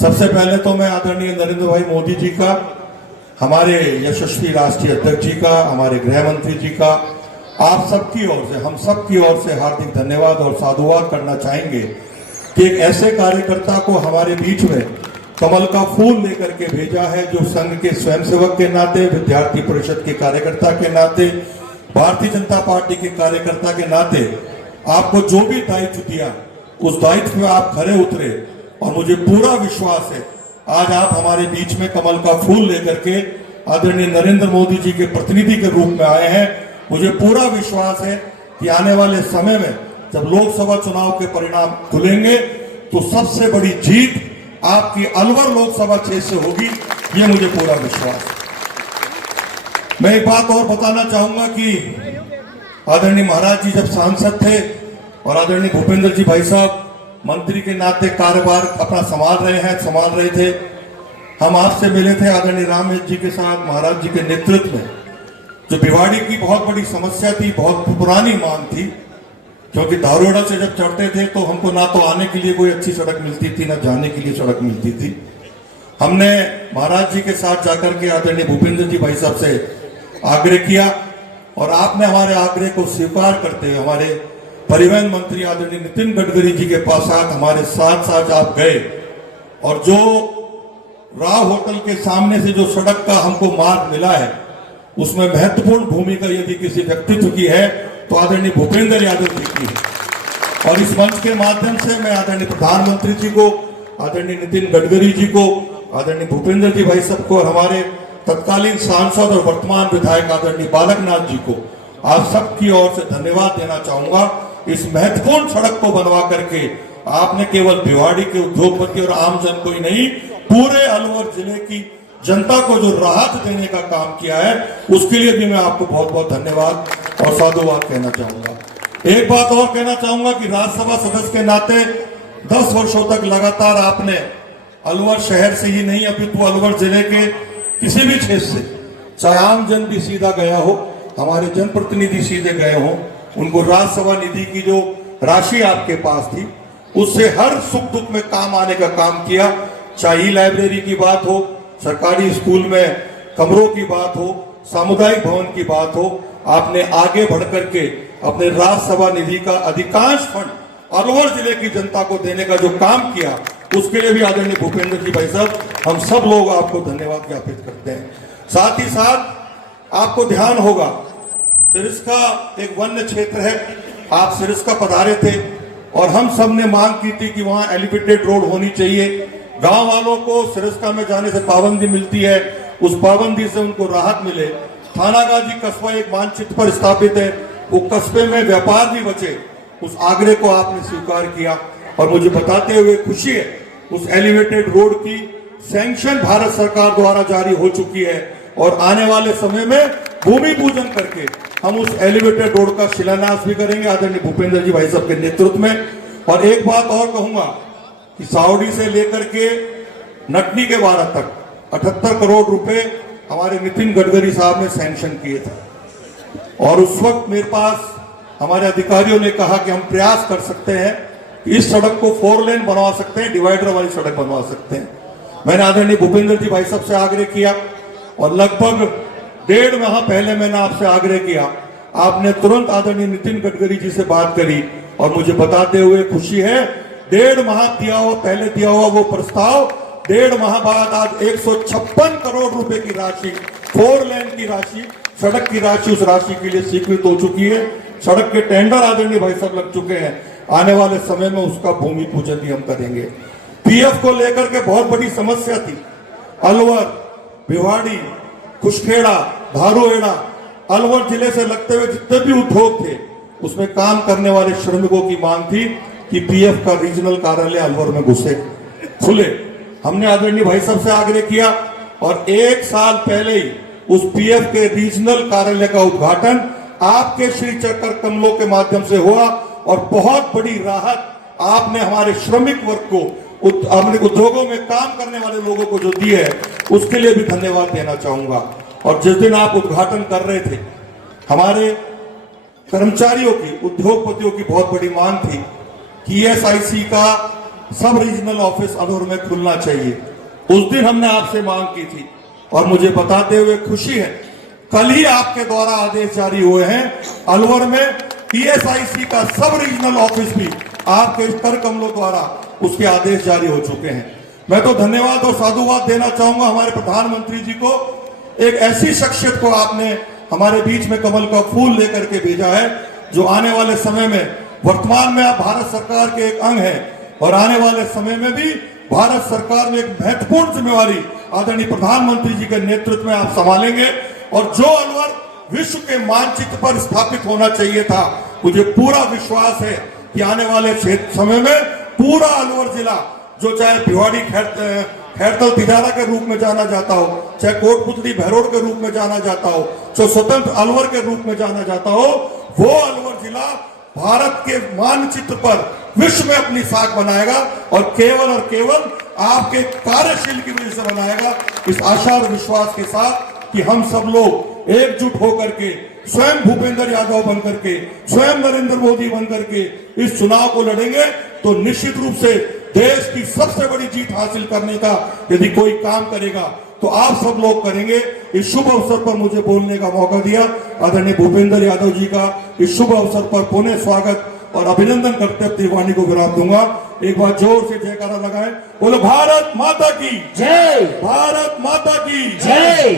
सबसे पहले तो मैं आदरणीय नरेंद्र भाई मोदी जी का, हमारे यशस्वी राष्ट्रीय अध्यक्ष जी का, हमारे गृह मंत्री जी का, आप सबकी ओर से, हम सबकी ओर से हार्दिक धन्यवाद और साधुवाद करना चाहेंगे कि एक ऐसे कार्यकर्ता को हमारे बीच में कमल का फूल लेकर के भेजा है, जो संघ के स्वयंसेवक के नाते, विद्यार्थी परिषद के कार्यकर्ता के नाते, भारतीय जनता पार्टी के कार्यकर्ता के नाते आपको जो भी दायित्व दिया उस दायित्व में आप खरे उतरे। और मुझे पूरा विश्वास है आज आप हमारे बीच में कमल का फूल लेकर के आदरणीय नरेंद्र मोदी जी के प्रतिनिधि के रूप में आए हैं। मुझे पूरा विश्वास है कि आने वाले समय में जब लोकसभा चुनाव के परिणाम खुलेंगे तो सबसे बड़ी जीत आपकी अलवर लोकसभा क्षेत्र से होगी, ये मुझे पूरा विश्वास है। मैं एक बात और बताना चाहूंगा कि आदरणीय महाराज जी जब सांसद थे और आदरणीय भूपेंद्र जी भाई साहब मंत्री के नाते कार्यभार अपना संभाल रहे थे, हम आपसे मिले थे आदरणीय रामेश जी के साथ, महाराज जी के नेतृत्व में। जो भिवाड़ी की बहुत बड़ी समस्या थी, बहुत पुरानी मांग थी, क्योंकि धारोड़ा से जब चढ़ते थे तो हमको ना तो आने के लिए कोई अच्छी सड़क मिलती थी, ना जाने के लिए सड़क मिलती थी। हमने महाराज जी के साथ जाकर के आदरणीय भूपेंद्र जी भाई साहब से आग्रह किया और आपने हमारे आग्रह को स्वीकार करते हुए हमारे परिवहन मंत्री आदरणीय नितिन गडकरी जी के पास हमारे साथ साथ आप गए और जो राव होटल के सामने से जो सड़क का हमको मार्ग मिला है उसमें महत्वपूर्ण भूमिका यदि किसी व्यक्तित्व की है तो आदरणीय भूपेंद्र यादव जी की है। और इस मंच के माध्यम से मैं आदरणीय प्रधानमंत्री जी को, आदरणीय नितिन गडकरी जी को, आदरणीय भूपेंद्र जी भाई साहब को और हमारे तत्कालीन सांसद और वर्तमान विधायक आदरणीय बालकनाथ जी को आप सबकी ओर से धन्यवाद देना चाहूंगा। इस महत्वपूर्ण सड़क को बनवा करके आपने केवल भिवाड़ी के उद्योगपति और आम जन को ही नहीं, पूरे अलवर जिले की जनता को जो राहत देने का काम किया है उसके लिए भी मैं आपको बहुत बहुत धन्यवाद और साधुवाद कहना चाहूंगा। एक बात और कहना चाहूंगा कि राज्यसभा सदस्य के नाते 10 वर्षों तक लगातार आपने अलवर शहर से ही नहीं अपितु अलवर जिले के किसी भी क्षेत्र से, चाहे आम जन भी सीधा गया हो, हमारे जनप्रतिनिधि सीधे गए हो, उनको राज्यसभा निधि की जो राशि आपके पास थी उससे हर सुख दुख में काम आने का काम किया। चाहे लाइब्रेरी की बात हो, सरकारी स्कूल में कमरों की बात हो, सामुदायिक भवन की बात हो, आपने आगे बढ़ करके अपने राज्यसभा निधि का अधिकांश फंड अलवर जिले की जनता को देने का जो काम किया उसके लिए भी आदरणीय भूपेंद्र जी भाई साहब हम सब लोग आपको धन्यवाद ज्ञापित करते हैं। साथ ही साथ आपको ध्यान होगा सिरस्का एक वन्य क्षेत्र है, आप सिरस्का पधारे थे और हम सब ने मांग की थी कि वहां एलिवेटेड रोड होनी चाहिए। गांव वालों को सिरस्का में जाने से पाबंदी मिलती है, उस पाबंदी से उनको राहत मिले। थानागाजी कस्बा एक मानचित्र पर स्थापित है, वो कस्बे में व्यापार भी बचे, उस आग्रह को आपने स्वीकार किया और मुझे बताते हुए खुशी है उस एलिवेटेड रोड की सैंक्शन भारत सरकार द्वारा जारी हो चुकी है और आने वाले समय में भूमि पूजन करके हम उस एलिवेटेड रोड का शिलान्यास भी करेंगे आदरणीय भूपेंद्र जी भाई साहब के नेतृत्व में। और एक बात और कहूंगा कि सावड़ी से लेकर के नटनी के बारह तक 78 करोड़ रुपए हमारे नितिन गडकरी साहब ने सैंक्शन किए थे और उस वक्त मेरे पास हमारे अधिकारियों ने कहा कि हम प्रयास कर सकते हैं कि इस सड़क को 4 लेन बनवा सकते हैं, डिवाइडर वाली सड़क बनवा सकते हैं। मैंने आदरणीय भूपेंद्र जी भाई साहब से आग्रह किया और लगभग 1.5 माह पहले मैंने आपसे आग्रह किया, आपने तुरंत आदरणीय नितिन गडकरी जी से बात करी और मुझे बताते हुए खुशी है 1.5 माह पहले दिया हुआ वो प्रस्ताव 1.5 माह बाद आज 156 करोड़ रुपए की राशि, 4 लेन की राशि, सड़क की राशि उस राशि के लिए स्वीकृत हो चुकी है। सड़क के टेंडर आदरणीय भाई साहब लग चुके हैं, आने वाले समय में उसका भूमि पूजन भी हम करेंगे। पीएफ को लेकर के बहुत बड़ी समस्या थी, अलवर, भिवाड़ी, खुशखेड़ा, धारूहेड़ा, अलवर जिले से लगते हुए जितने भी उद्योग थे उसमें काम करने वाले श्रमिकों की मांग थी कि पीएफ का रीजनल कार्यालय अलवर में खुले। हमने आदरणीय भाई साहब से आग्रह किया और 1 साल पहले ही उस पीएफ के रीजनल कार्यालय का उद्घाटन आपके श्री चक्र कमलों के माध्यम से हुआ और बहुत बड़ी राहत आपने हमारे श्रमिक वर्ग को, उद्योगों में काम करने वाले लोगों को जो दी है उसके लिए भी धन्यवाद देना चाहूंगा। और जिस दिन आप उद्घाटन कर रहे थे, हमारे कर्मचारियों की, उद्योगपतियों की बहुत बड़ी मांग थी कि ईएसआईसी का सब रीजनल ऑफिस अलवर में खुलना चाहिए। उस दिन हमने आपसे मांग की थी और मुझे बताते हुए खुशी है, कल ही आपके द्वारा आदेश जारी हुए हैं। अलवर में ईएसआईसी का सब रीजनल ऑफिस भी आपके कर कमलों द्वारा उसके आदेश जारी हो चुके हैं। मैं तो धन्यवाद और साधुवाद देना चाहूंगा हमारे प्रधानमंत्री जी को। एक ऐसी शख्सियत को आपने हमारे बीच में कमल का फूल लेकर के भेजा है, जो आने वाले समय में, वर्तमान में आप भारत सरकार के एक अंग हैं और आने वाले समय में भी भारत सरकार में एक महत्वपूर्ण जिम्मेवारी आदरणीय प्रधानमंत्री जी के नेतृत्व में आप संभालेंगे। और जो अलवर विश्व के मानचित्र पर स्थापित होना चाहिए था, मुझे पूरा विश्वास है कि आने वाले समय में पूरा अलवर जिला, जो चाहे भिवाड़ी खैरतल तिजारा के रूप में जाना जाता हो, चाहे कोटपुतली भैरोड़ के रूप में जाना जाता हो, जो स्वतंत्र अलवर के रूप में जाना जाता हो, वो अलवर जिला भारत के मानचित्र पर विश्व में अपनी साख बनाएगा और केवल आपके कार्यशील की वजह से बनाएगा। इस आशा और विश्वास के साथ कि हम सब लोग एकजुट होकर के स्वयं भूपेंद्र यादव बनकर के, स्वयं नरेंद्र मोदी बनकर के इस चुनाव को लड़ेंगे, तो निश्चित रूप से देश की सबसे बड़ी जीत हासिल करने का यदि कोई काम करेगा तो आप सब लोग करेंगे। इस शुभ अवसर पर मुझे बोलने का मौका दिया आदरणीय भूपेंद्र यादव जी का इस शुभ अवसर पर पुनः स्वागत और अभिनंदन करते अपनी वाणी को विराम दूंगा। एक बार जोर से जयकारा लगाएं, बोलो भारत माता की जय, भारत माता की जय।